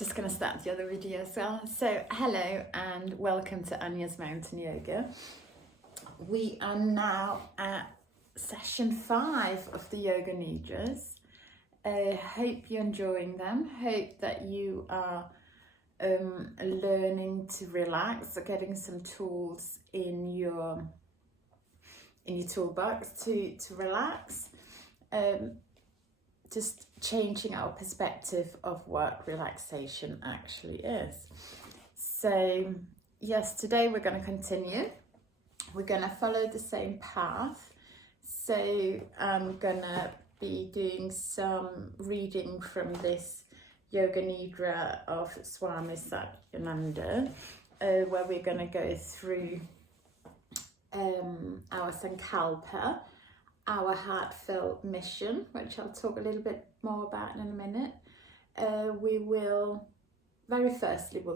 Just going to start the other video as well. So hello and welcome to Anya's Mountain Yoga. We are now at session 5 of the Yoga Nidras. Hope you're enjoying them. Hope that you are learning to relax, or getting some tools in your toolbox to relax. Just changing our perspective of what relaxation actually is. So yes, today we're going to continue. We're going to follow the same path. So I'm going to be doing some reading from this Yoga Nidra of Swami Satyananda, where we're going to go through our Sankalpa, our heartfelt mission, which I'll talk a little bit more about in a minute. We'll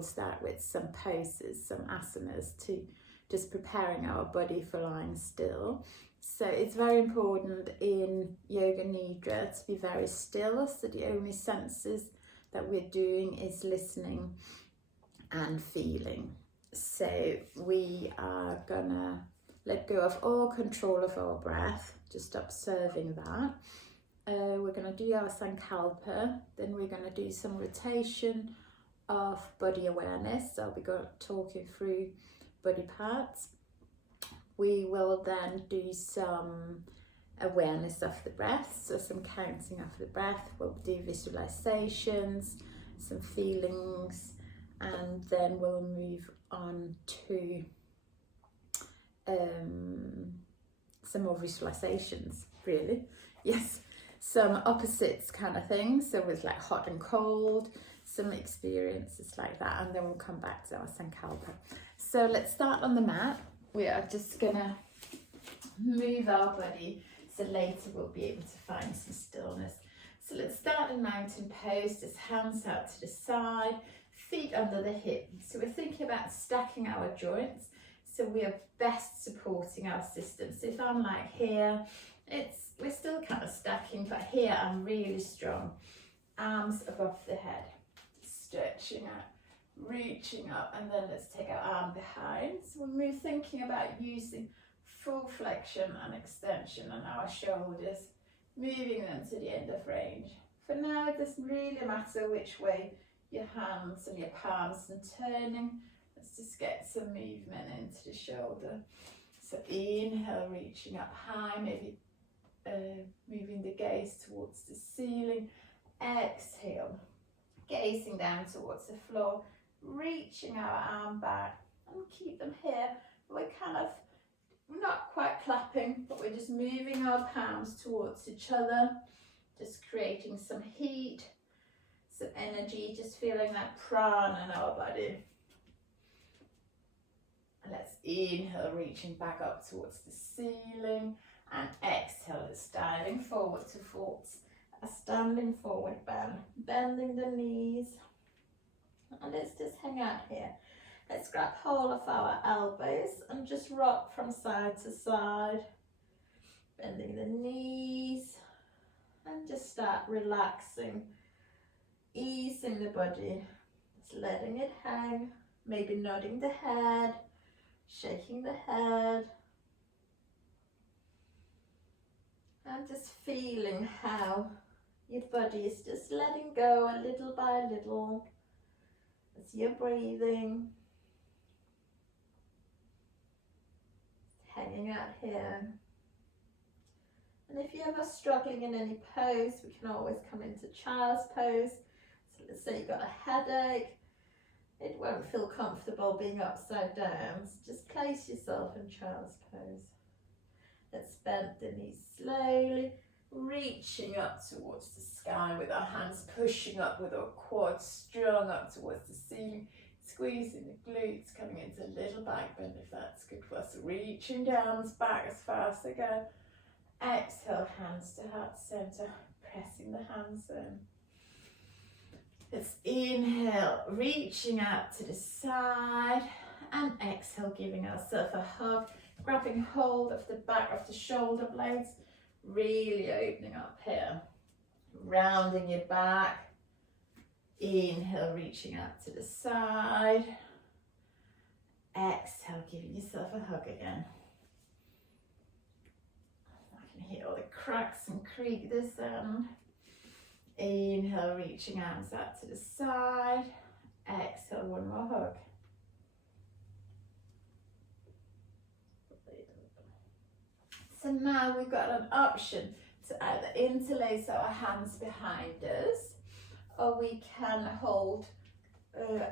start with some poses, some asanas, to just preparing our body for lying still. So it's very important in Yoga Nidra to be very still, so the only senses that we're doing is listening and feeling. So we are gonna let go of all control of our breath, just observing that. We're going to do our Sankalpa, then we're going to do some rotation of body awareness. So I'll be talking through body parts. We will then do some awareness of the breath, so some counting of the breath. We'll do visualizations, some feelings, and then we'll move on to some more visualizations, really. Yes, some opposites kind of things. So with like hot and cold, some experiences like that, and then we'll come back to our Sankalpa. So let's start on the mat. We are just gonna move our body so later we'll be able to find some stillness. So let's start in mountain pose, just hands out to the side, feet under the hip. So we're thinking about stacking our joints, so we are best supporting our system. So if I'm like here, we're still kind of stacking, but here I'm really strong. Arms above the head, stretching out, reaching up, and then let's take our arm behind. So we're thinking about using full flexion and extension on our shoulders, moving them to the end of range. For now, it doesn't really matter which way your hands and your palms are turning. Let's just get some movement into the shoulder. So inhale, reaching up high, maybe moving the gaze towards the ceiling. Exhale, gazing down towards the floor, reaching our arm back, and keep them here. We're kind of not quite clapping, but we're just moving our palms towards each other, just creating some heat, some energy, just feeling that prana in our body. And let's inhale, reaching back up towards the ceiling, and exhale, it's diving forward towards a standing forward bend, bending the knees. And let's just hang out here. Let's grab hold of our elbows and just rock from side to side, bending the knees, and just start relaxing, easing the body, just letting it hang, maybe nodding the head, shaking the head, and just feeling how your body is just letting go a little by little as you're breathing, hanging out here. And if you're ever struggling in any pose, we can always come into child's pose. So let's say you've got a headache, it won't feel comfortable being upside down, so just place yourself in child's pose. Let's bend the knees slowly, reaching up towards the sky with our hands pushing up with our quads strong up towards the ceiling, squeezing the glutes, coming into a little back bend if that's good for us. Reaching down back as far as they go. Exhale, hands to heart center, pressing the hands in. Let's inhale, reaching out to the side, and exhale, giving ourselves a hug, grabbing hold of the back of the shoulder blades, really opening up here, rounding your back, Inhale, reaching out to the side. Exhale, giving yourself a hug again. I can hear all the cracks and creak this sound. Inhale, reaching arms out to the side. Exhale, one more hug. So now we've got an option to either interlace our hands behind us, or we can hold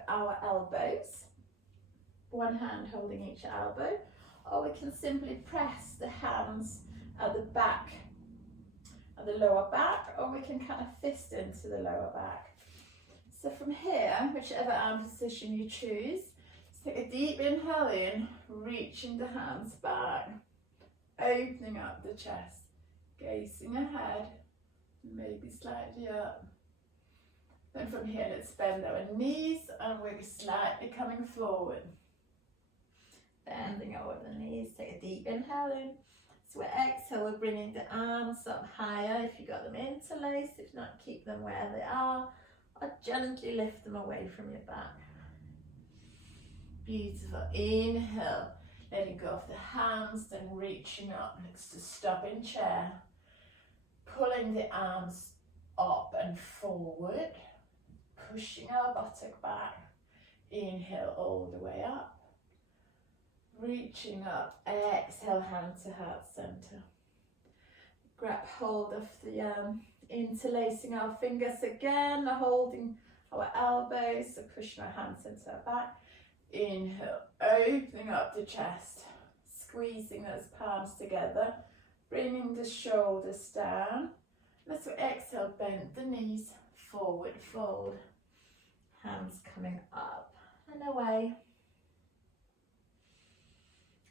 our elbows, one hand holding each elbow, or we can simply press the hands at the back, at the lower back, or we can kind of fist into the lower back. So from here, whichever arm position you choose, just take a deep inhale in, reaching the hands back, opening up the chest, gazing ahead, maybe slightly up. Then from here, let's bend our knees and we'll be slightly coming forward. Bending over the knees, take a deep inhale in. So we exhale, we're bringing the arms up higher. If you've got them interlaced, if not, keep them where they are, or gently lift them away from your back. Beautiful. Inhale, letting go of the hands, then reaching up next to stop in chair. Pulling the arms up and forward, pushing our buttock back. Inhale all the way up. Reaching up, exhale, hand to heart center. Grab hold of the interlacing our fingers again, holding our elbows, so pushing our hands into our back. Inhale, opening up the chest, squeezing those palms together, bringing the shoulders down. As we exhale, bend the knees, forward fold, hands coming up and away.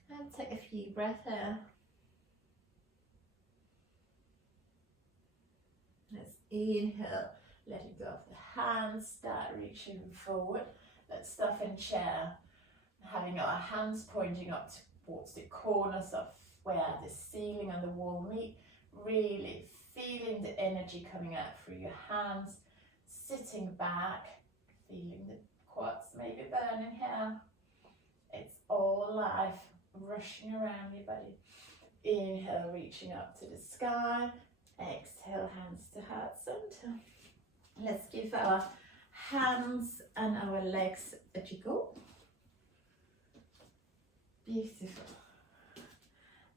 And take a few breaths here. Let's inhale, letting go of the hands, start reaching forward. Let's stop in chair, having our hands pointing up towards the corners of where the ceiling and the wall meet, really feeling the energy coming out through your hands, sitting back, feeling the quads maybe burning here. It's all life rushing around your body. Inhale, reaching up to the sky. Exhale, hands to heart center. Let's give our hands and our legs a jiggle. Beautiful.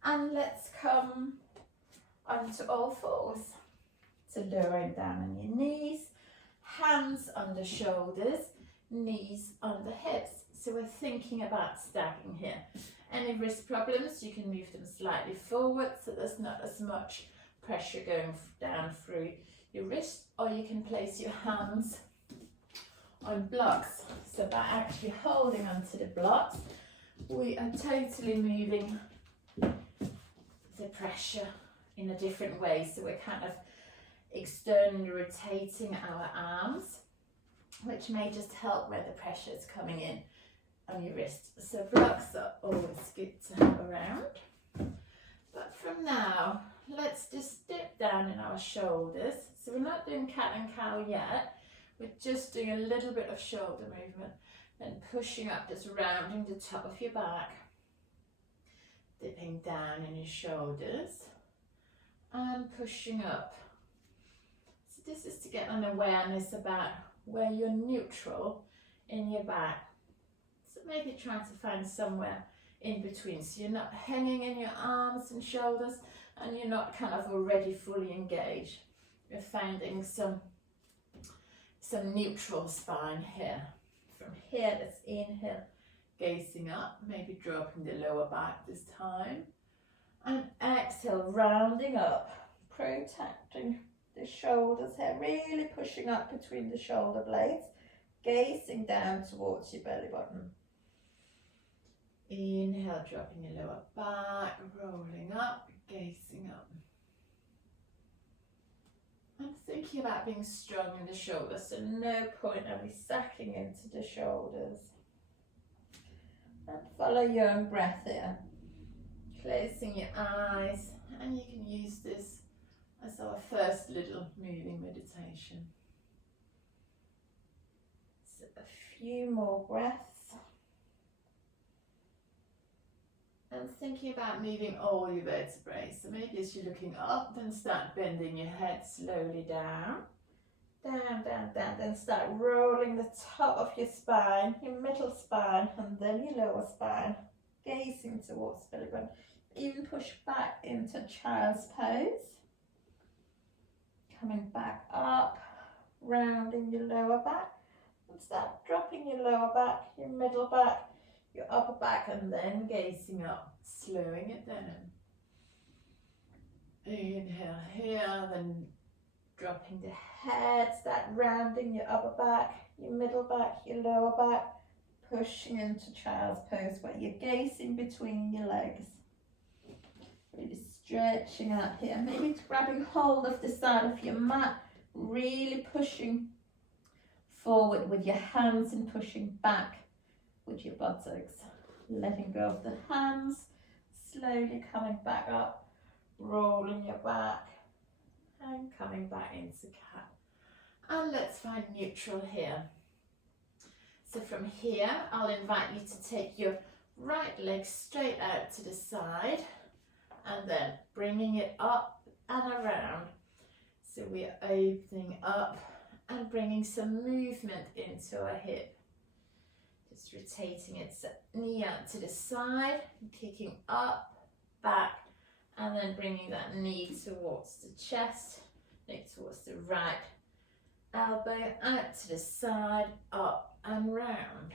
And let's come onto all fours. So lowering down on your knees, hands on the shoulders, knees on the hips. So we're thinking about stacking here. Any wrist problems, you can move them slightly forward so there's not as much pressure going down through your wrist, or you can place your hands on blocks. So by actually holding onto the blocks, we are totally moving the pressure in a different way. So we're kind of externally rotating our arms, which may just help where the pressure is coming in on your wrist. So blocks are always good to have around. But from now, let's just dip down in our shoulders. So we're not doing cat and cow yet. We're just doing a little bit of shoulder movement and pushing up, just rounding the top of your back. Dipping down in your shoulders and pushing up. So this is to get an awareness about where you're neutral in your back. So maybe trying to find somewhere in between, so you're not hanging in your arms and shoulders and you're not kind of already fully engaged. You're finding some neutral spine here. From here, let's inhale, gazing up, maybe dropping the lower back this time, and exhale, rounding up, protecting the shoulders here, really pushing up between the shoulder blades, gazing down towards your belly button. Inhale, dropping your lower back, rolling up, gazing up. I'm thinking about being strong in the shoulders, so no point are we sucking into the shoulders. And follow your own breath here. Closing your eyes, and you can use this as our first little moving meditation. So a few more breaths. And thinking about moving all your vertebrae. So maybe as you're looking up, then start bending your head slowly down. Down, down, down. Then start rolling the top of your spine, your middle spine, and then your lower spine. Gazing towards belly button. Even push back into child's pose. Coming back up, rounding your lower back. And start dropping your lower back, your middle back, your upper back, and then gazing up, slowing it down. Inhale here, then dropping the head, start rounding your upper back, your middle back, your lower back, pushing into child's pose where you're gazing between your legs. Really stretching out here, maybe grabbing hold of the side of your mat, really pushing forward with your hands and pushing back with your buttocks. Letting go of the hands, slowly coming back up, rolling your back and coming back into cat. And let's find neutral here. So from here, I'll invite you to take your right leg straight out to the side and then bringing it up and around. So we're opening up and bringing some movement into our hip. Just rotating it, so knee out to the side, kicking up, back, and then bringing that knee towards the chest, leg towards the right, elbow out to the side, up and round.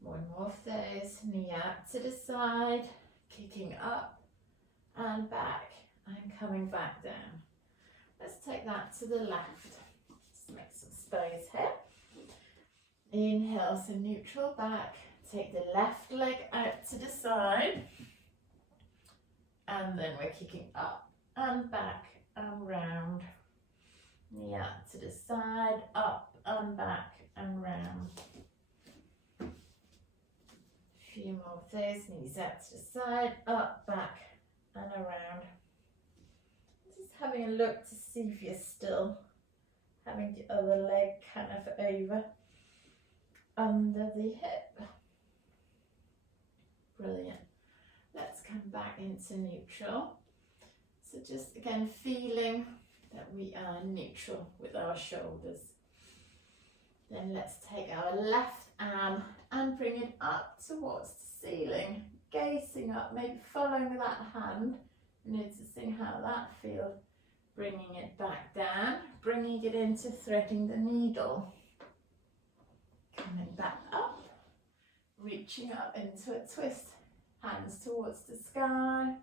One more of those, knee out to the side, kicking up and back, and coming back down. Let's take that to the left. Just make some space here. Inhale, so neutral back. Take the left leg out to the side. And then we're kicking up and back and round. Knee out to the side, up and back and round. A few more of those, knees out to the side, up, back and around. Just having a look to see if you're still having the other leg kind of over under the hip. Brilliant. Let's come back into neutral. So just again feeling that we are neutral with our shoulders. Then let's take our left arm and bring it up towards the ceiling, gazing up, maybe following that hand, noticing how that feels. Bringing it back down, bringing it into threading the needle. Coming back up, reaching up into a twist, hands towards the sky.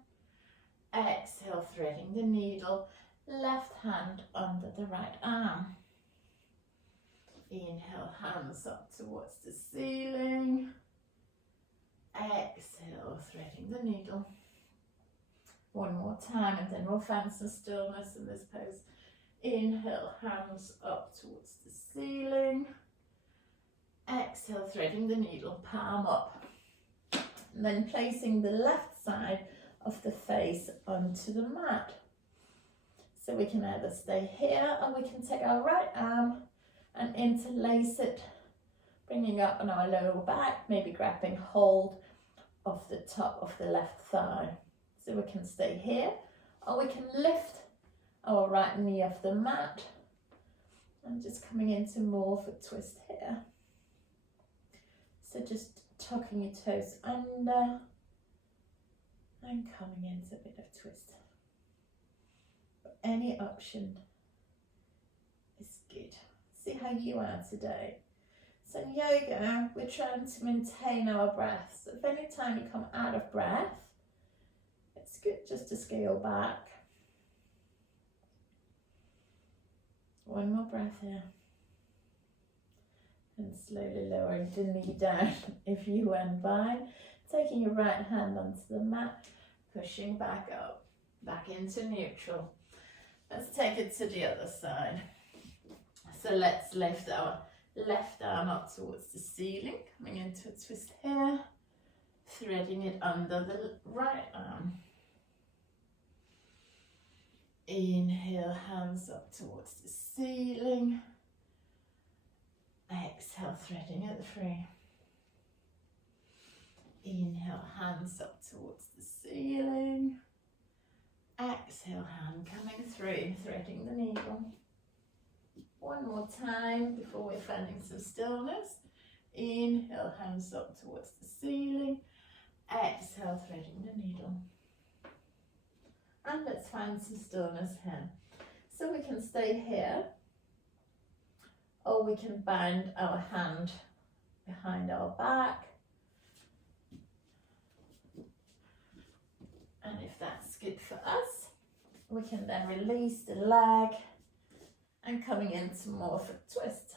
Exhale, threading the needle, left hand under the right arm. Inhale, hands up towards the ceiling. Exhale, threading the needle. One more time and then we'll find some stillness in this pose. Inhale, hands up towards the ceiling. Exhale, threading the needle, palm up. And then placing the left side of the face onto the mat. So we can either stay here or we can take our right arm and interlace it, bringing up on our lower back, maybe grabbing hold of the top of the left thigh. So we can stay here or we can lift our right knee off the mat and just coming into more of a twist here. So just tucking your toes under and coming into a bit of twist. But any option is good. See how you are today. So in yoga, we're trying to maintain our breath. So if any time you come out of breath, it's good just to scale back. One more breath here. And slowly lowering the knee down if you went by. Taking your right hand onto the mat, pushing back up, back into neutral. Let's take it to the other side. So let's lift our left arm up towards the ceiling, coming into a twist here, threading it under the right arm. Inhale, hands up towards the ceiling. exhale, threading it through. Inhale, hands up towards the ceiling. Exhale, hand coming through, threading the needle. One more time before we're finding some stillness. Inhale, hands up towards the ceiling. Exhale, threading the needle. And let's find some stillness here. So we can stay here, or we can bind our hand behind our back. And if that's good for us, we can then release the leg and coming into more of a twist.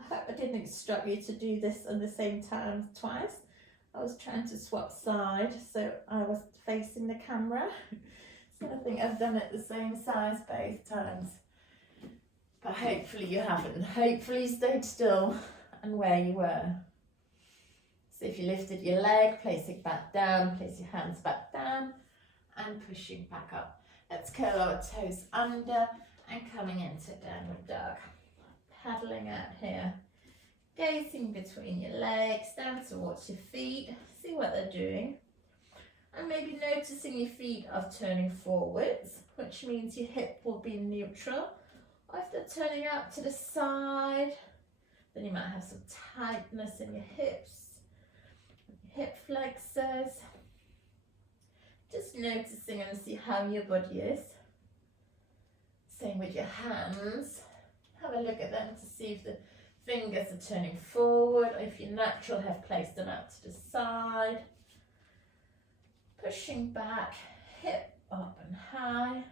I hope I didn't instruct you to do this at the same time twice. I was trying to swap side, so I was facing the camera. So I think I've done it the same size both times. But hopefully you haven't. Hopefully you stayed still and where you were. So if you lifted your leg, place it back down, place your hands back down and pushing back up. Let's curl our toes under and coming into downward dog. Paddling out here. Gazing between your legs, down towards your feet. See what they're doing. And maybe noticing your feet are turning forwards, which means your hip will be neutral. Or if they're turning out to the side, then you might have some tightness in your hips, hip flexors. Just noticing and see how your body is. Same with your hands. Have a look at them to see if the fingers are turning forward, or if you're natural, have placed them out to the side. Pushing back, hip up and high.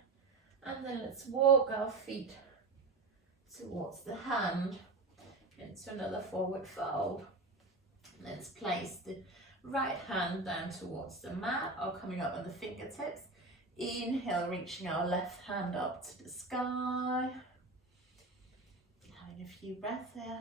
And then let's walk our feet towards the hand into another forward fold. Let's place the right hand down towards the mat or coming up on the fingertips. Inhale, reaching our left hand up to the sky. Having a few breaths here.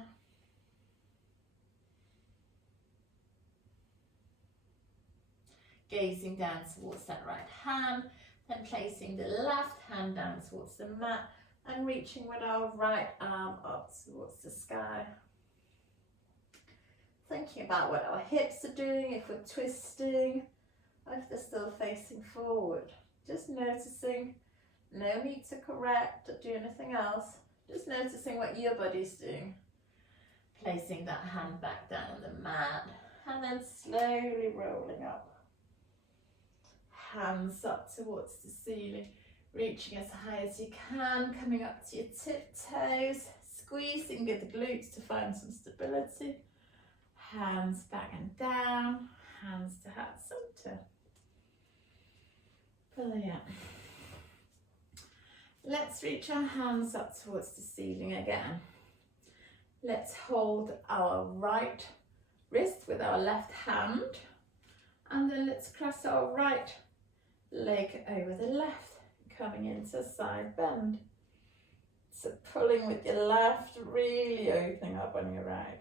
Gazing down towards that right hand, then placing the left hand down towards the mat and reaching with our right arm up towards the sky. Thinking about what our hips are doing, if we're twisting, or if they're still facing forward. Just noticing, no need to correct or do anything else. Just noticing what your body's doing. Placing that hand back down on the mat and then slowly rolling up. Hands up towards the ceiling, reaching as high as you can, coming up to your tiptoes, squeezing with the glutes to find some stability. Hands back and down, hands to heart center. Brilliant. Let's reach our hands up towards the ceiling again. Let's hold our right wrist with our left hand, and then let's cross our right leg over the left, coming into a side bend. So pulling with your left, really opening up on your right.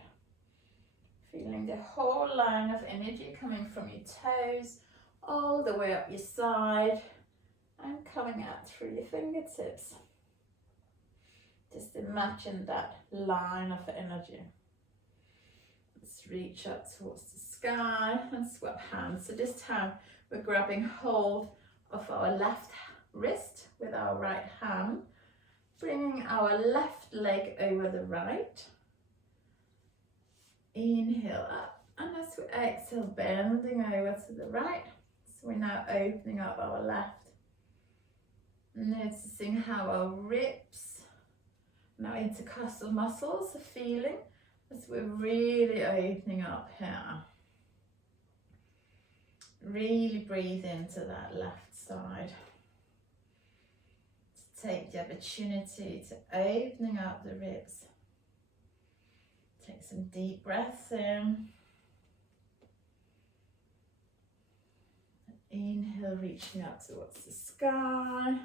Feeling the whole line of energy coming from your toes, all the way up your side, and coming out through your fingertips. Just imagine that line of energy. Let's reach up towards the sky and swap hands. So this time we're grabbing hold of our left wrist with our right hand, bringing our left leg over the right. Inhale up, and as we exhale, bending over to the right. So we're now opening up our left. Noticing how our ribs, now intercostal muscles are feeling as we're really opening up here. Really breathe into that left side. Take the opportunity to opening up the ribs. Take some deep breaths in. Inhale, reaching up towards the sky.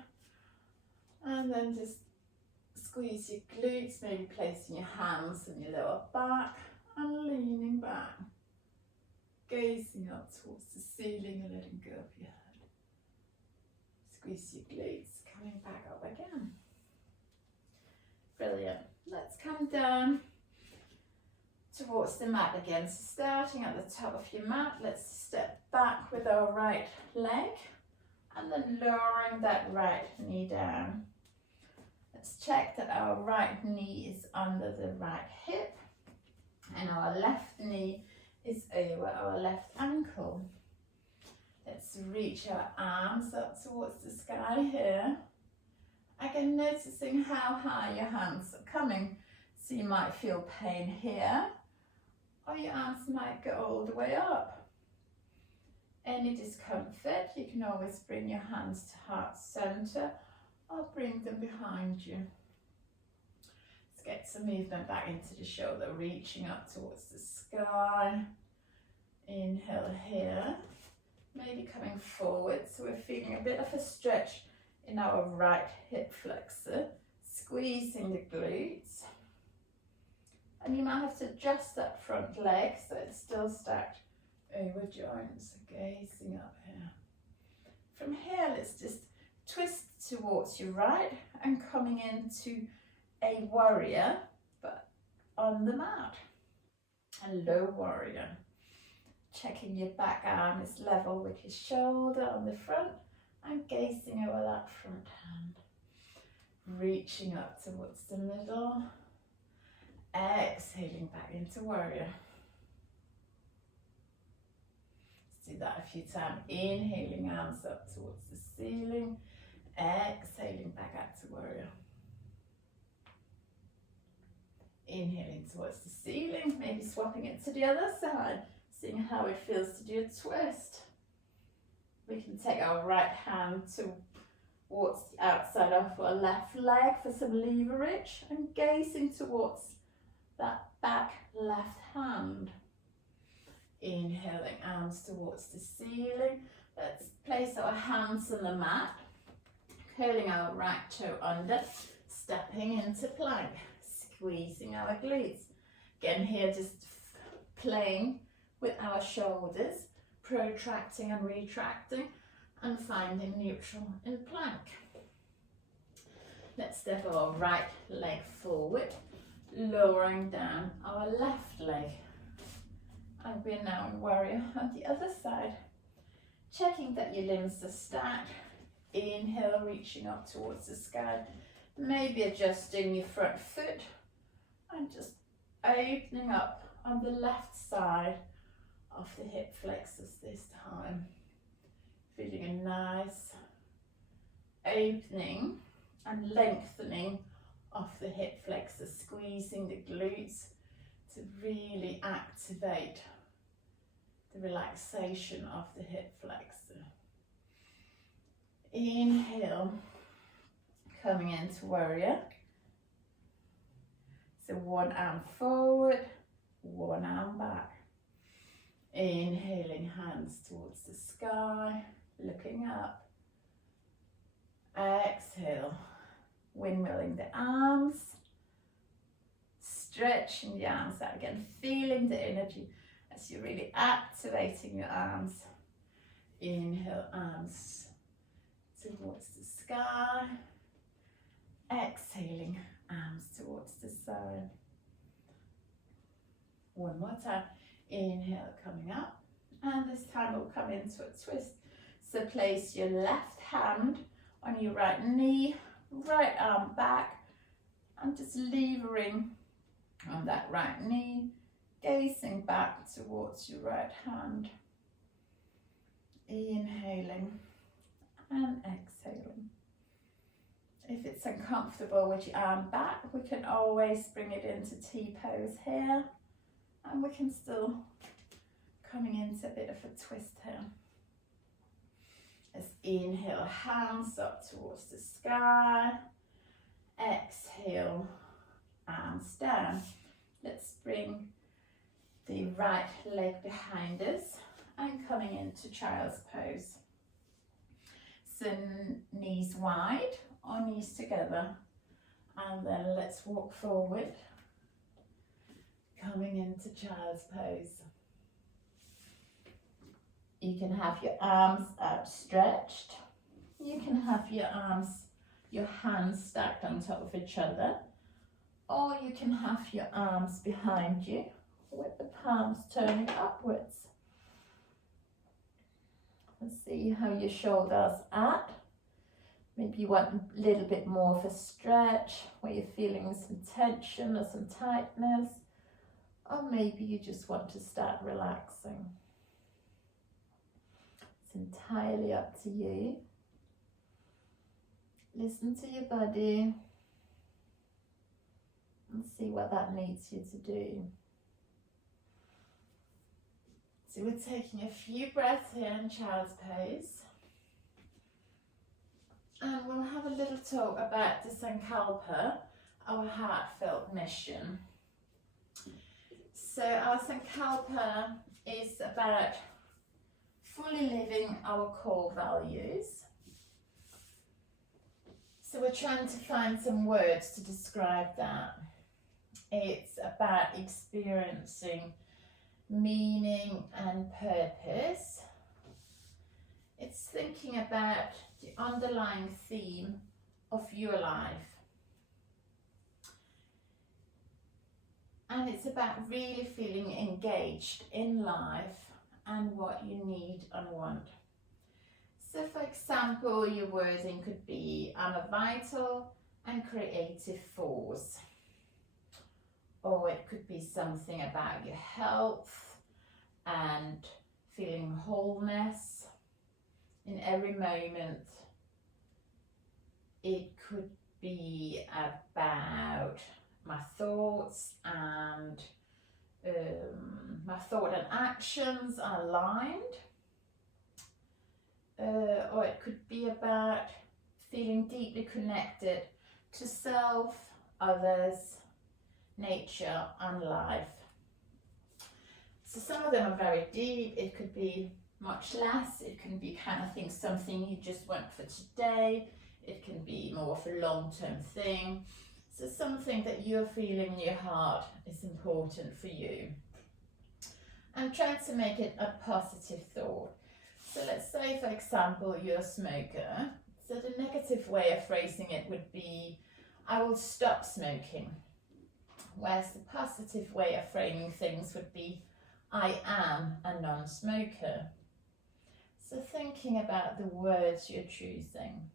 And then just squeeze your glutes, maybe placing your hands on your lower back and leaning back. Gazing up towards the ceiling and letting go of your head. squeeze your glutes, coming back up again. Brilliant. Let's come down towards the mat again. So starting at the top of your mat, let's step back with our right leg and then lowering that right knee down. Let's check that our right knee is under the right hip and our left knee is over our left ankle. Let's reach our arms up towards the sky here. Again, noticing how high your hands are coming. So you might feel pain here, or your arms might go all the way up. Any discomfort, you can always bring your hands to heart center or bring them behind you. Let's get some movement back into the shoulder, reaching up towards the sky. Inhale here, maybe coming forward, so we're feeling a bit of a stretch in our right hip flexor, squeezing the glutes. And you might have to adjust that front leg so it's still stacked over joints, gazing up here. From here, let's just twist towards your right and coming into a warrior, but on the mat. A low warrior. Checking your back arm is level with your shoulder on the front and gazing over that front hand. Reaching up towards the middle. Exhaling back into warrior. Let's do that a few times. Inhaling, arms up towards the ceiling. Exhaling back out to warrior. Inhaling towards the ceiling, maybe swapping it to the other side, seeing how it feels to do a twist. We can take our right hand towards the outside of our left leg for some leverage and gazing towards that back left hand. Inhaling, arms towards the ceiling. Let's place our hands on the mat, curling our right toe under, stepping into plank, squeezing our glutes. Again here, just playing with our shoulders, protracting and retracting and finding neutral in plank. Let's step our right leg forward, lowering down our left leg. And we're now in warrior on the other side. Checking that your limbs are stacked. Inhale, reaching up towards the sky. Maybe adjusting your front foot and just opening up on the left side of the hip flexors this time. Feeling a nice opening and lengthening of the hip flexors, squeezing the glutes to really activate the relaxation of the hip flexor. Inhale, coming into warrior. So one arm forward, one arm back. Inhaling, hands towards the sky, looking up. Exhale, windmilling the arms, stretching the arms out again, feeling the energy as you're really activating your arms. Inhale, arms towards the sky. Exhaling, arms towards the side. One more time. Inhale, coming up. And this time we'll come into a twist. So place your left hand on your right knee, right arm back, and just levering on that right knee, gazing back towards your right hand. Inhaling and exhaling. If it's uncomfortable with your arm back, we can always bring it into T-pose here, and we can still coming into a bit of a twist here. Let's inhale, hands up towards the sky. Exhale, arms down. Let's bring the right leg behind us and coming into child's pose. So knees wide or knees together, and then let's walk forward, coming into child's pose. You can have your arms outstretched, You can have your arms, your hands stacked on top of each other, or you can have your arms behind you with the palms turning upwards. And see how your shoulders are. Maybe you want a little bit more of a stretch where you're feeling some tension or some tightness, or maybe you just want to start relaxing. It's entirely up to you. Listen to your body and see what that needs you to do. So we're taking a few breaths here in child's pose. And we'll have a little talk about the Sankalpa, our heartfelt mission. So our Sankalpa is about fully living our core values. So we're trying to find some words to describe that. It's about experiencing meaning and purpose. It's thinking about the underlying theme of your life. And it's about really feeling engaged in life and what you need and want. So for example, your wording could be, I'm a vital and creative force. Or it could be something about your health and feeling wholeness in every moment. It could be about my thoughts and my thought and actions are aligned. Or it could be about feeling deeply connected to self, others, nature and life. So some of them are very deep. It could be much less. It can be kind of something you just want for today. It can be more of a long-term thing. So something that you're feeling in your heart is important for you. And trying to make it a positive thought. So let's say, for example, you're a smoker. So the negative way of phrasing it would be, I will stop smoking. Whereas the positive way of framing things would be, I am a non-smoker. So thinking about the words you're choosing.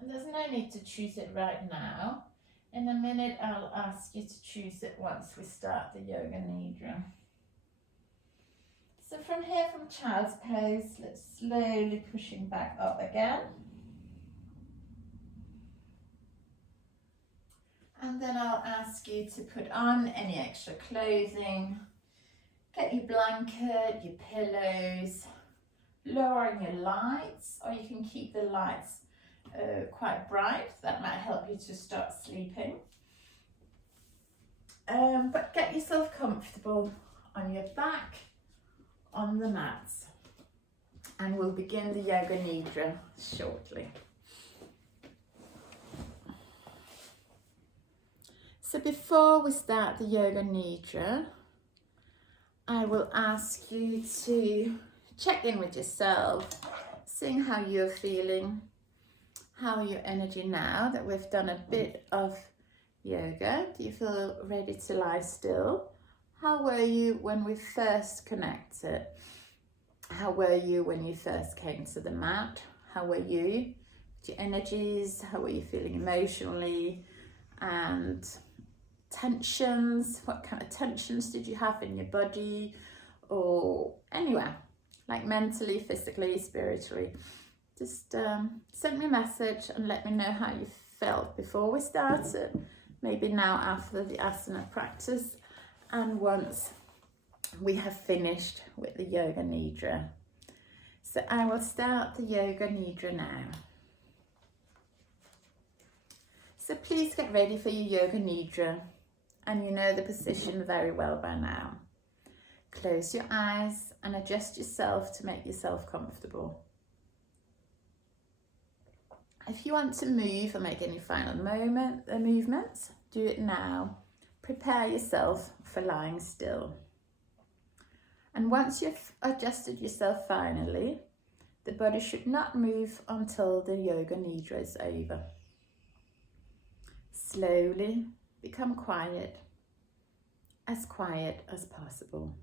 And there's no need to choose it right now. In a minute, I'll ask you to choose it once we start the Yoga Nidra. So from here, from child's pose, let's slowly pushing back up again. And then I'll ask you to put on any extra clothing. Get your blanket, your pillows, lowering your lights, or you can keep the lights quite bright. That might help you to start sleeping. But get yourself comfortable on your back, on the mats. And we'll begin the Yoga Nidra shortly. So before we start the Yoga Nidra, I will ask you to check in with yourself, seeing how you're feeling, how your energy now that we've done a bit of yoga. Do you feel ready to lie still? How were you when we first connected? How were you when you first came to the mat? How were you? Your energies, how were you feeling emotionally? And tensions, what kind of tensions did you have in your body or anywhere, like mentally, physically, spiritually? Just send me a message and let me know how you felt before we started, maybe now after the asana practice, and once we have finished with the Yoga Nidra. So I will start the Yoga Nidra now. So please get ready for your Yoga Nidra, and you know the position very well by now. Close your eyes and adjust yourself to make yourself comfortable. If you want to move or make any final movements, do it now. Prepare yourself for lying still. And once you've adjusted yourself finally, The body should not move until the Yoga Nidra is over. Slowly become quiet as possible.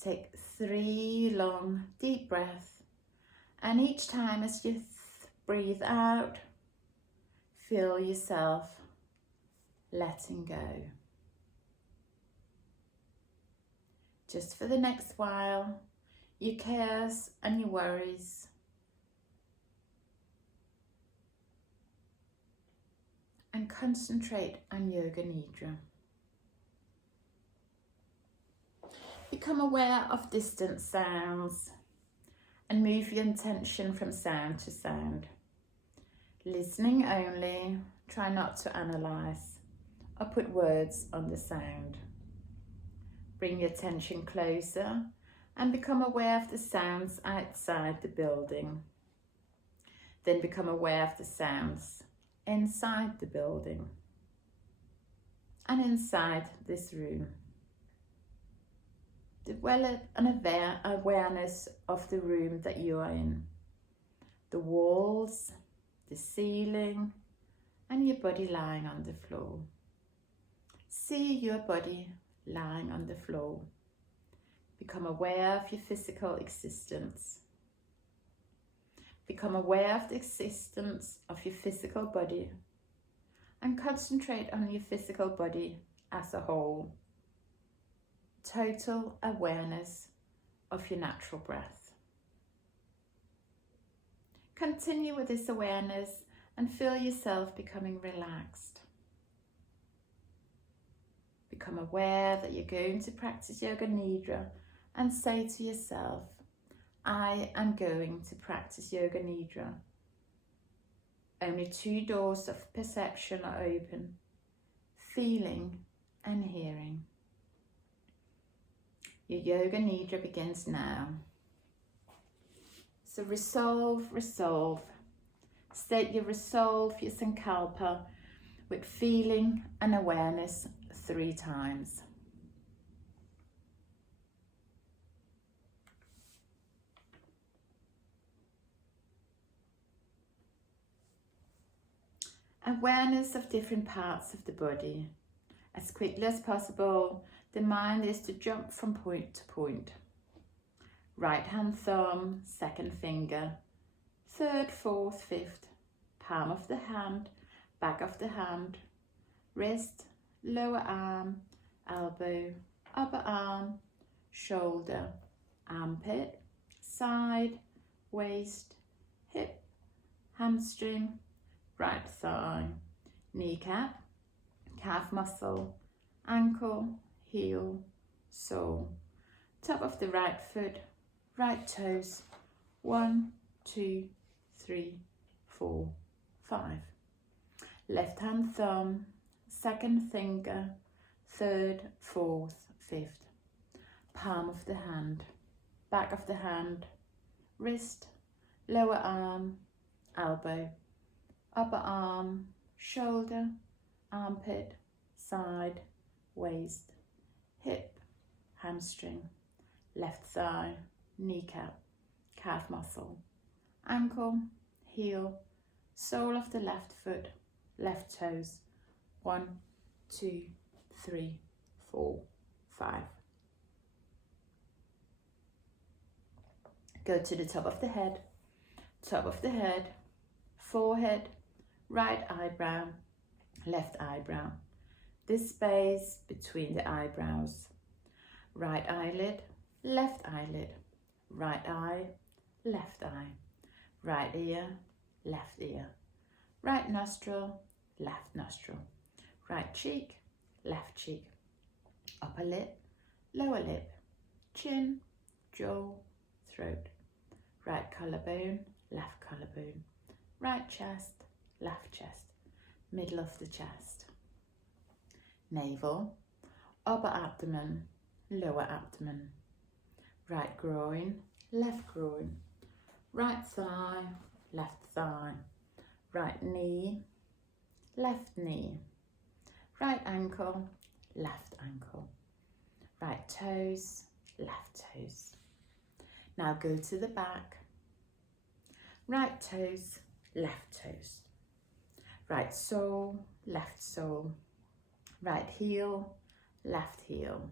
Take 3 long deep breaths, and each time as you breathe out, feel yourself letting go. Just for the next while, your cares and your worries, and concentrate on Yoga Nidra. Become aware of distant sounds and move your intention from sound to sound. Listening only, try not to analyse or put words on the sound. Bring your attention closer and become aware of the sounds outside the building. Then become aware of the sounds inside the building and inside this room. Develop an awareness of the room that you are in, the walls, the ceiling, and your body lying on the floor. See your body lying on the floor. Become aware of your physical existence. Become aware of the existence of your physical body and concentrate on your physical body as a whole. Total awareness of your natural breath. Continue with this awareness and feel yourself becoming relaxed. Become aware that you're going to practice Yoga Nidra and say to yourself, I am going to practice Yoga Nidra. Only 2 doors of perception are open, feeling and hearing. Your Yoga Nidra begins now. So resolve. State your resolve, your sankalpa, with feeling and awareness 3 times. Awareness of different parts of the body. As quickly as possible, the mind is to jump from point to point. Right hand thumb, second finger, third, fourth, fifth, palm of the hand, back of the hand, wrist, lower arm, elbow, upper arm, shoulder, armpit, side, waist, hip, hamstring, right thigh, kneecap, calf muscle, ankle, heel, sole, top of the right foot, right toes, 1, 2, 3, 4, 5. Left hand thumb, second finger, third, fourth, fifth. Palm of the hand, back of the hand, wrist, lower arm, elbow, upper arm, shoulder, armpit, side, waist, hip, hamstring, left thigh, kneecap, calf muscle, ankle, heel, sole of the left foot, left toes, 1, 2, 3, 4, 5. Go to the top of the head, forehead, right eyebrow, left eyebrow, this space between the eyebrows, right eyelid, left eyelid, right eye, left eye, right ear, left ear, right nostril, left nostril, right cheek, left cheek, upper lip, lower lip, chin, jaw, throat, right collarbone, left collarbone, right chest, left chest, middle of the chest, navel, upper abdomen, lower abdomen, right groin, left groin, right thigh, left thigh, right knee, left knee, right ankle, left ankle, right toes, left toes. Now go to the back right toes, left toes. Right sole, left sole. Right heel, left heel.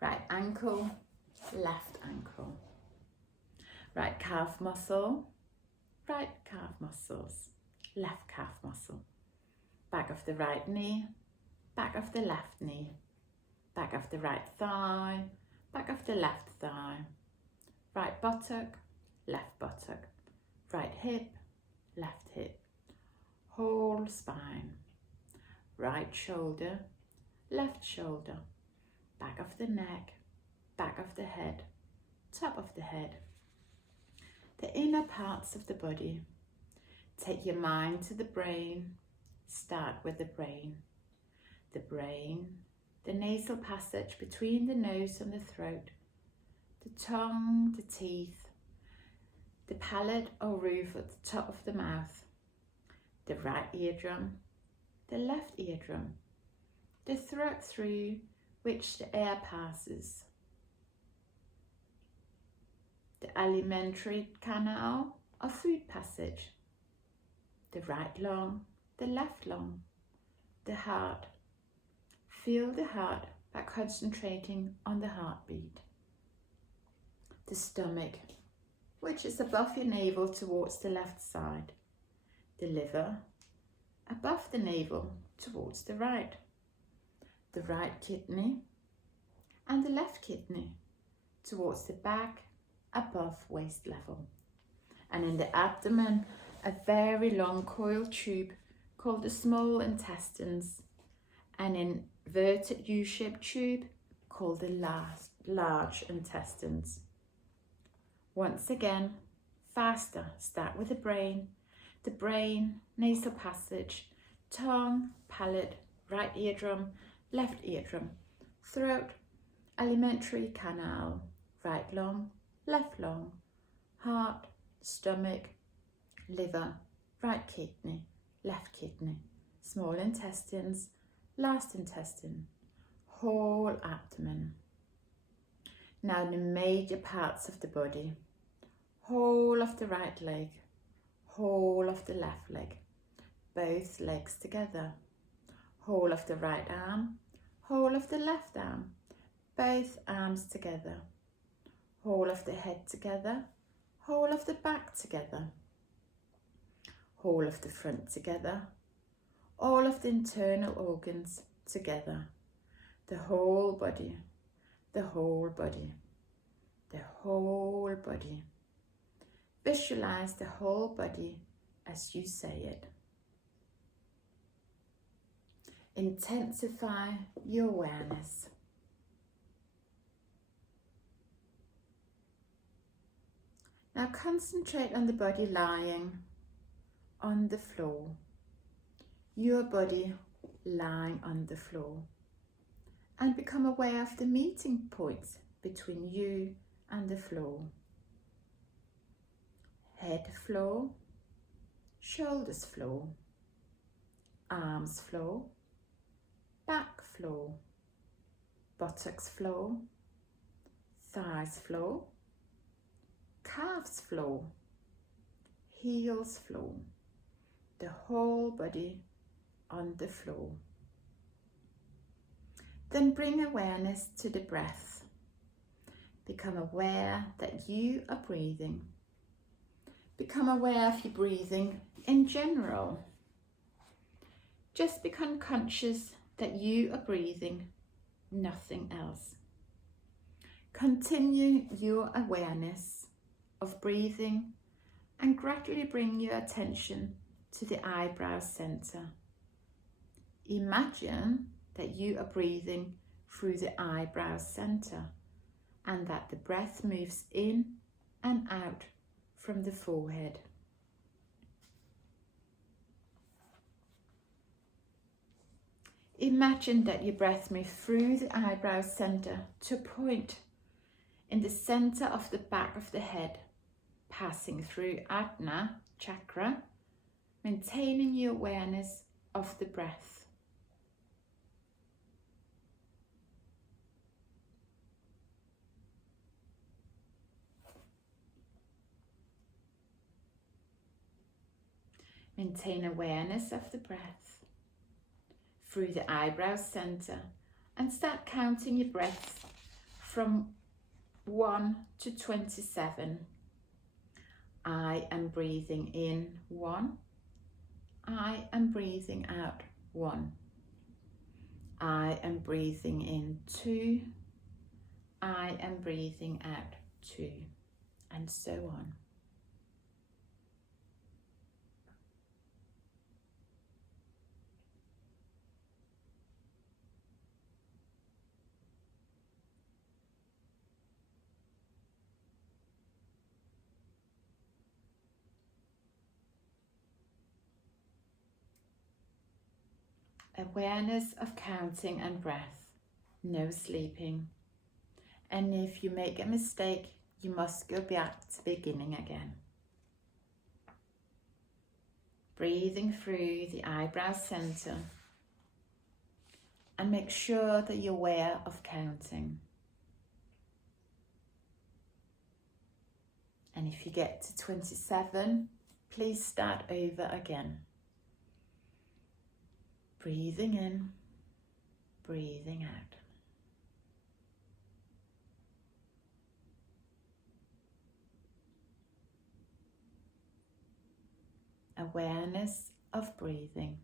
Right ankle, left ankle. Right calf muscle, right calf muscles, left calf muscle. Back of the right knee, back of the left knee. Back of the right thigh, back of the left thigh. Right buttock, left buttock. Right hip, left hip. Whole spine. Right shoulder, left shoulder. Back of the neck, back of the head, top of the head. The inner parts of the body. Take your mind to the brain. Start with the brain. The brain, the nasal passage between the nose and the throat, the tongue, the teeth, the palate or roof at the top of the mouth, the right eardrum, the left eardrum, the throat through which the air passes, the alimentary canal or food passage, the right lung, the left lung, the heart. Feel the heart by concentrating on the heartbeat. The stomach, which is above your navel towards the left side. The liver, above the navel towards the right. The right kidney and the left kidney towards the back above waist level. And in the abdomen, a very long coiled tube called the small intestines, and in inverted U-shaped tube called the large intestines. Once again, faster, start with the brain, nasal passage, tongue, palate, right eardrum, left eardrum, throat, alimentary canal, right lung, left lung, heart, stomach, liver, right kidney, left kidney, small intestines, last intestine, whole abdomen. Now the major parts of the body, whole of the right leg, whole of the left leg, both legs together, whole of the right arm, whole of the left arm, both arms together, whole of the head together, whole of the back together, whole of the front together, all of the internal organs together, the whole body, the whole body, the whole body. Visualize the whole body as you say it. Intensify your awareness. Now concentrate on the body lying on the floor. Your body lying on the floor, and become aware of the meeting points between you and the floor. Head floor, shoulders floor, arms floor, back floor, buttocks floor, thighs floor, calves floor, heels floor, the whole body on the floor. Then bring awareness to the breath. Become aware that you are breathing. Become aware of your breathing in general. Just become conscious that you are breathing, nothing else. Continue your awareness of breathing and gradually bring your attention to the eyebrow center. Imagine that you are breathing through the eyebrow center and that the breath moves in and out from the forehead. Imagine that your breath moves through the eyebrow center to a point in the center of the back of the head, passing through Ajna chakra, maintaining your awareness of the breath. Maintain awareness of the breath through the eyebrow center and start counting your breaths from 1 to 27. I am breathing in 1. I am breathing out 1. I am breathing in 2. I am breathing out 2, and so on. Awareness of counting and breath, no sleeping. And if you make a mistake, you must go back to beginning again. Breathing through the eyebrow center and make sure that you're aware of counting. And if you get to 27, please start over again. Breathing in, breathing out. Awareness of breathing.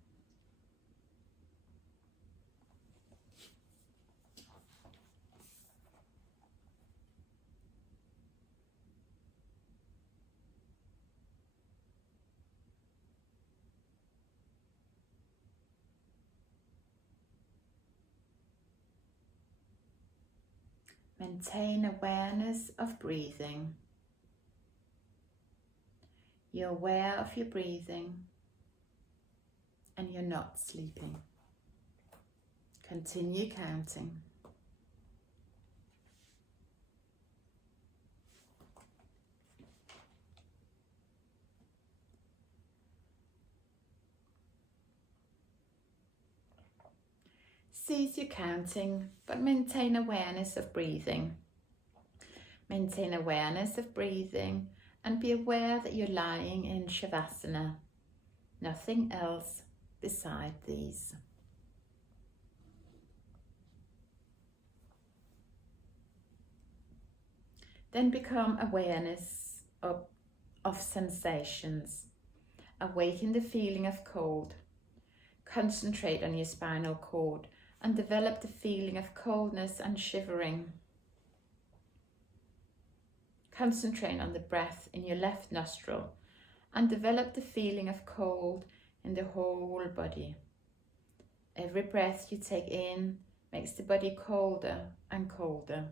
Maintain awareness of breathing. You're aware of your breathing and you're not sleeping. Continue counting. Cease your counting, but maintain awareness of breathing. Maintain awareness of breathing and be aware that you're lying in Shavasana. Nothing else beside these. Then become awareness of sensations. Awaken the feeling of cold. Concentrate on your spinal cord and develop the feeling of coldness and shivering. Concentrate on the breath in your left nostril and develop the feeling of cold in the whole body. Every breath you take in makes the body colder and colder.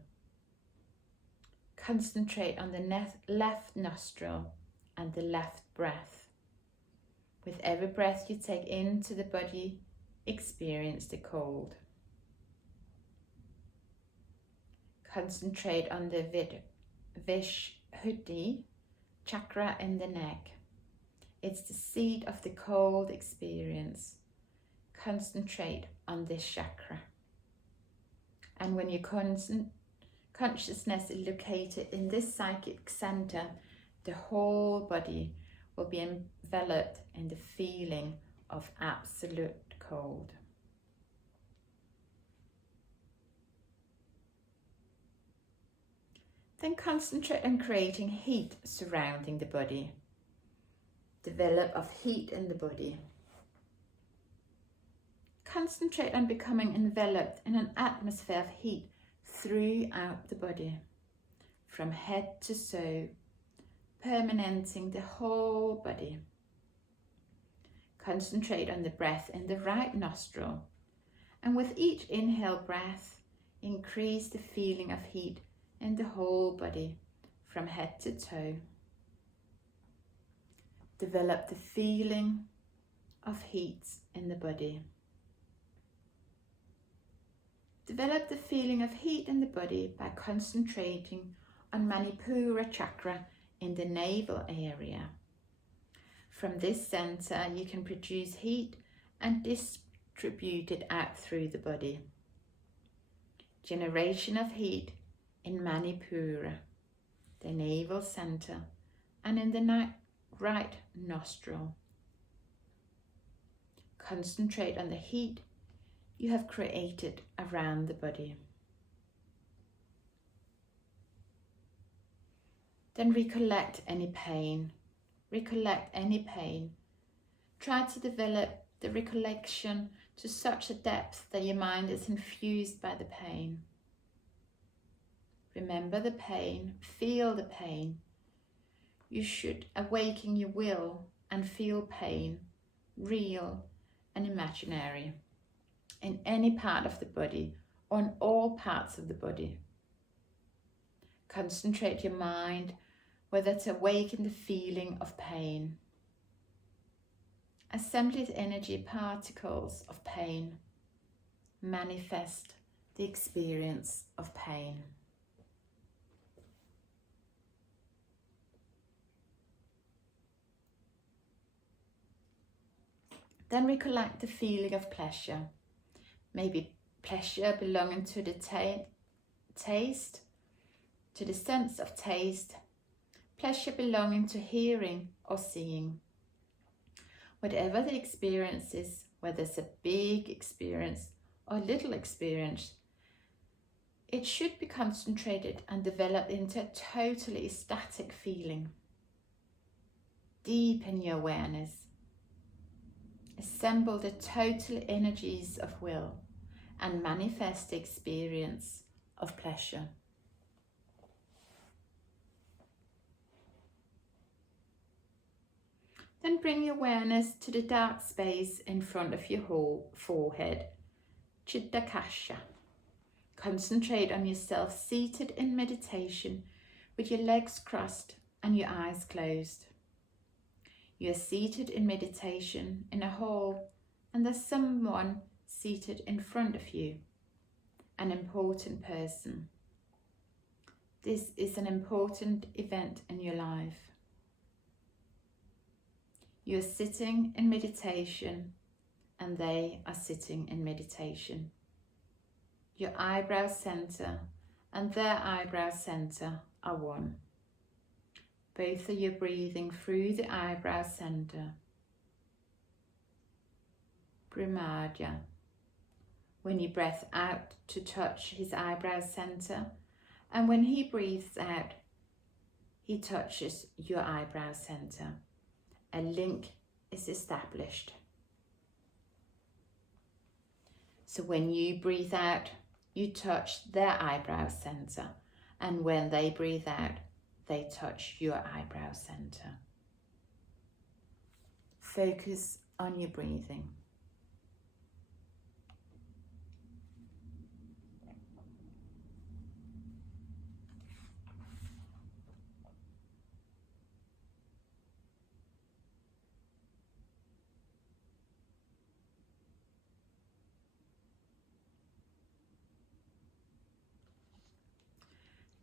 Concentrate on the left nostril and the left breath. With every breath you take into the body, experience the cold. Concentrate on the Vishuddhi chakra in the neck. It's the seat of the cold experience. Concentrate on this chakra. And when your consciousness is located in this psychic center, the whole body will be enveloped in the feeling of absolute cold. Then concentrate on creating heat surrounding the body. Develop of heat in the body. Concentrate on becoming enveloped in an atmosphere of heat throughout the body, from head to toe, permanenting the whole body. Concentrate on the breath in the right nostril, and with each inhale breath, increase the feeling of heat in the whole body, from head to toe. Develop the feeling of heat in the body. Develop the feeling of heat in the body by concentrating on Manipura chakra in the navel area. From this center, you can produce heat and distribute it out through the body. Generation of heat in Manipura, the navel center, and in the right nostril. Concentrate on the heat you have created around the body. Then recollect any pain. Recollect any pain. Try to develop the recollection to such a depth that your mind is infused by the pain. Remember the pain, feel the pain. You should awaken your will and feel pain, real and imaginary, in any part of the body, on all parts of the body. Concentrate your mind whether to awaken the feeling of pain. Assembled energy particles of pain manifest the experience of pain. Then recollect the feeling of pleasure. Maybe pleasure belonging to the taste, to the sense of taste, pleasure belonging to hearing or seeing. Whatever the experience is, whether it's a big experience or a little experience, it should be concentrated and developed into a totally ecstatic feeling. Deepen your awareness. Assemble the total energies of will and manifest the experience of pleasure. Then bring your awareness to the dark space in front of your forehead, Chitta-kasha. Concentrate on yourself seated in meditation with your legs crossed and your eyes closed. You are seated in meditation in a hall and there's someone seated in front of you, an important person. This is an important event in your life. You are sitting in meditation and they are sitting in meditation. Your eyebrow center and their eyebrow center are one. Both of you breathing through the eyebrow center. Brahmadya. When you breath out to touch his eyebrow center, and when he breathes out, he touches your eyebrow center. A link is established. So when you breathe out, you touch their eyebrow center, and when they breathe out, they touch your eyebrow center. Focus on your breathing.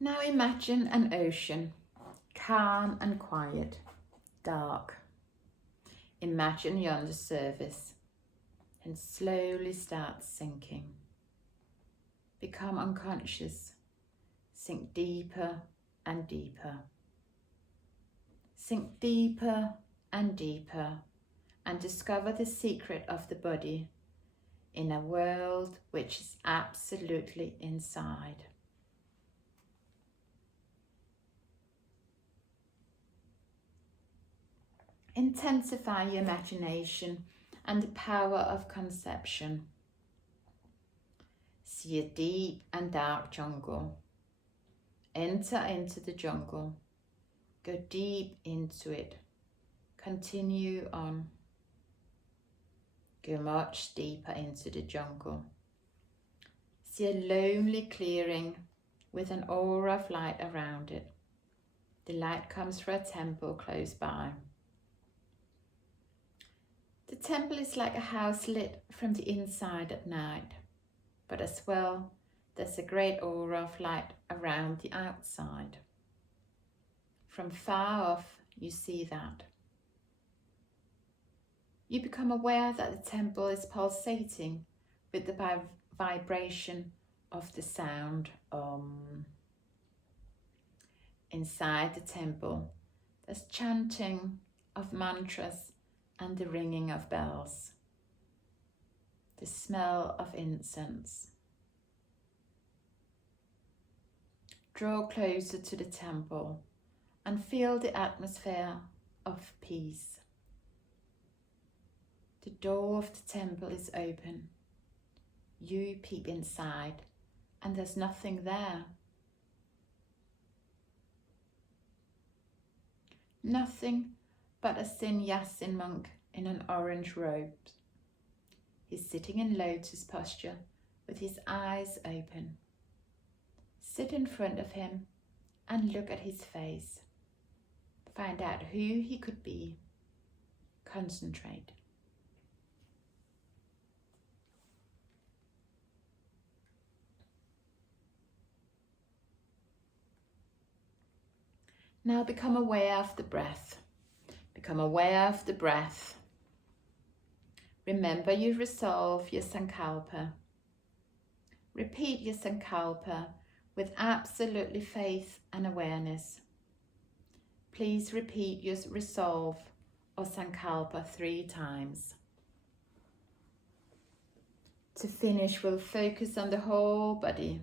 Now imagine an ocean, calm and quiet, dark. Imagine you're on the surface and slowly start sinking. Become unconscious, sink deeper and deeper. Sink deeper and deeper and discover the secret of the body in a world which is absolutely inside. Intensify your imagination and the power of conception. See a deep and dark jungle. Enter into the jungle. Go deep into it. Continue on. Go much deeper into the jungle. See a lonely clearing with an aura of light around it. The light comes from a temple close by. The temple is like a house lit from the inside at night, but as well, there's a great aura of light around the outside. From far off, you see that. You become aware that the temple is pulsating with the vibration of the sound Om. Inside the temple, there's chanting of mantras and the ringing of bells. the smell of incense. Draw closer to the temple and feel the atmosphere of peace. The door of the temple is open. You peep inside and there's nothing there. Nothing but a Sannyasin monk in an orange robe. He's sitting in lotus posture with his eyes open. Sit in front of him and look at his face. Find out who he could be. Concentrate. Now become aware of the breath. Become aware of the breath. Remember you resolve your sankalpa. Repeat your sankalpa with absolutely faith and awareness. Please repeat your resolve or sankalpa 3 times. To finish, we'll focus on the whole body,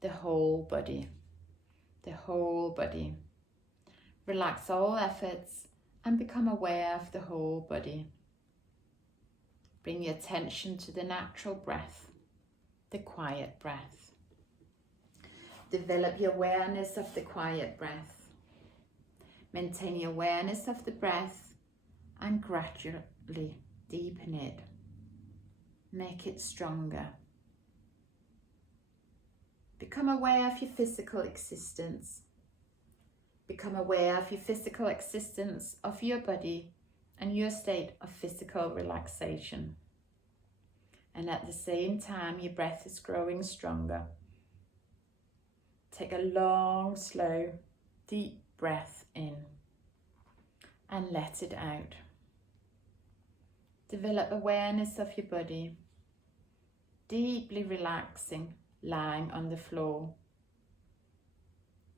the whole body, the whole body. Relax all efforts and become aware of the whole body. Bring your attention to the natural breath, the quiet breath. Develop your awareness of the quiet breath. Maintain your awareness of the breath and gradually deepen it. Make it stronger. Become aware of your physical existence. Become aware of your physical existence, of your body and your state of physical relaxation. And at the same time, your breath is growing stronger. Take a long, slow, deep breath in and let it out. Develop awareness of your body, deeply relaxing, lying on the floor.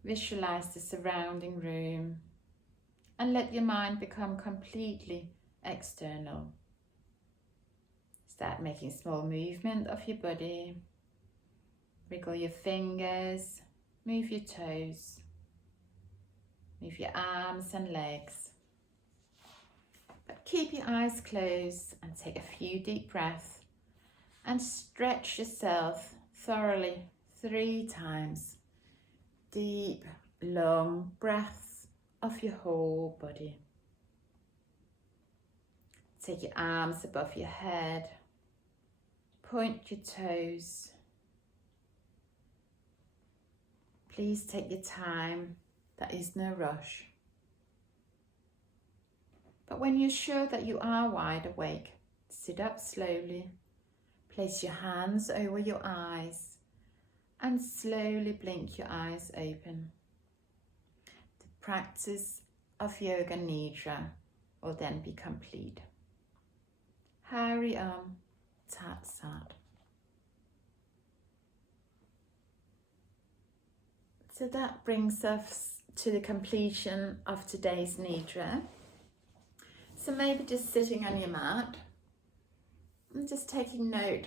Visualize the surrounding room and let your mind become completely external. Start making small movement of your body. Wriggle your fingers, move your toes, move your arms and legs. But keep your eyes closed and take a few deep breaths and stretch yourself thoroughly 3 times. Deep, long breaths of your whole body. Take your arms above your head. Point your toes. Please take your time. There is no rush. But when you're sure that you are wide awake, sit up slowly. Place your hands over your eyes and slowly blink your eyes open. The practice of Yoga Nidra will then be complete. Hari Om Tat Sat. So that brings us to the completion of today's Nidra. So maybe just sitting on your mat and just taking note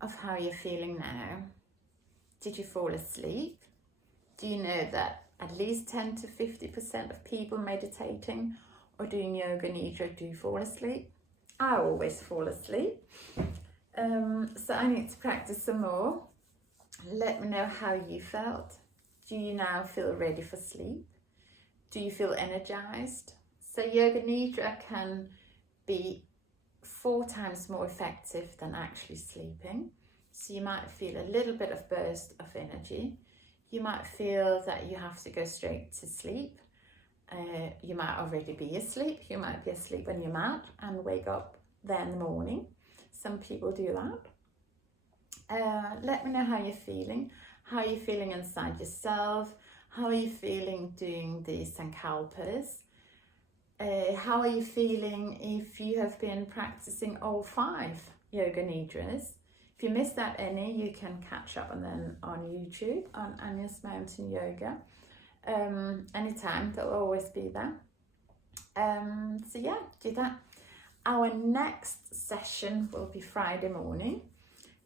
of how you're feeling now. Did you fall asleep? Do you know that at least 10 to 50% of people meditating or doing Yoga Nidra do fall asleep? I always fall asleep. So I need to practice some more. Let me know how you felt. Do you now feel ready for sleep? Do you feel energized? So Yoga Nidra can be 4 times more effective than actually sleeping. So you might feel a little bit of burst of energy. You might feel that you have to go straight to sleep. You might already be asleep. You might be asleep on your mat and wake up there in the morning. Some people do that. Let me know how you're feeling. How are you feeling inside yourself? How are you feeling doing the sankalpas? How are you feeling if you have been practicing all 5 Yoga Nidras? If you missed out any, you can catch up on them on YouTube on Anya's Mountain Yoga. Anytime, they'll always be there. So yeah, do that. Our next session will be Friday morning.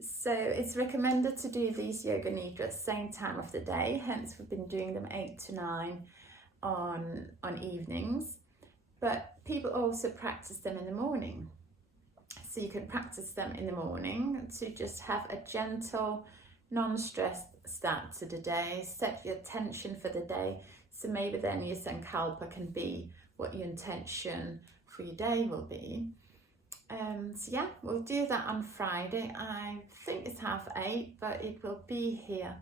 So it's recommended to do these yoga nidra at the same time of the day, hence we've been doing them 8 to 9 on evenings. But people also practice them in the morning. So you can practice them in the morning to just have a gentle, non-stressed start to the day, set your intention for the day. So maybe then your sankalpa can be what your intention for your day will be. So yeah, we'll do that on Friday. I think it's 8:30, but it will be here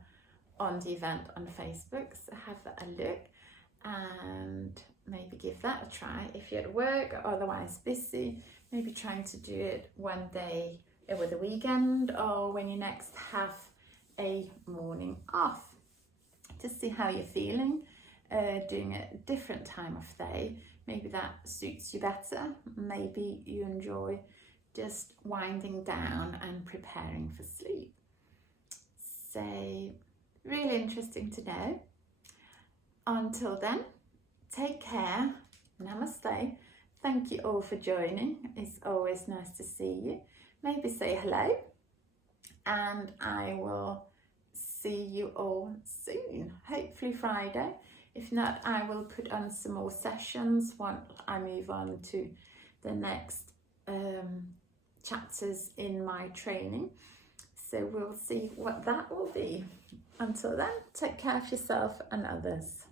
on the event on Facebook. So have a look and maybe give that a try. If you're at work or otherwise busy, maybe trying to do it one day over the weekend or when you next have a morning off. Just see how you're feeling, doing it at a different time of day. Maybe that suits you better. Maybe you enjoy just winding down and preparing for sleep. So really interesting to know. Until then, take care. Namaste. Thank you all for joining. It's always nice to see you. Maybe say hello, and I will see you all soon, hopefully Friday. If not, I will put on some more sessions once I move on to the next chapters in my training. So we'll see what that will be. Until then, take care of yourself and others.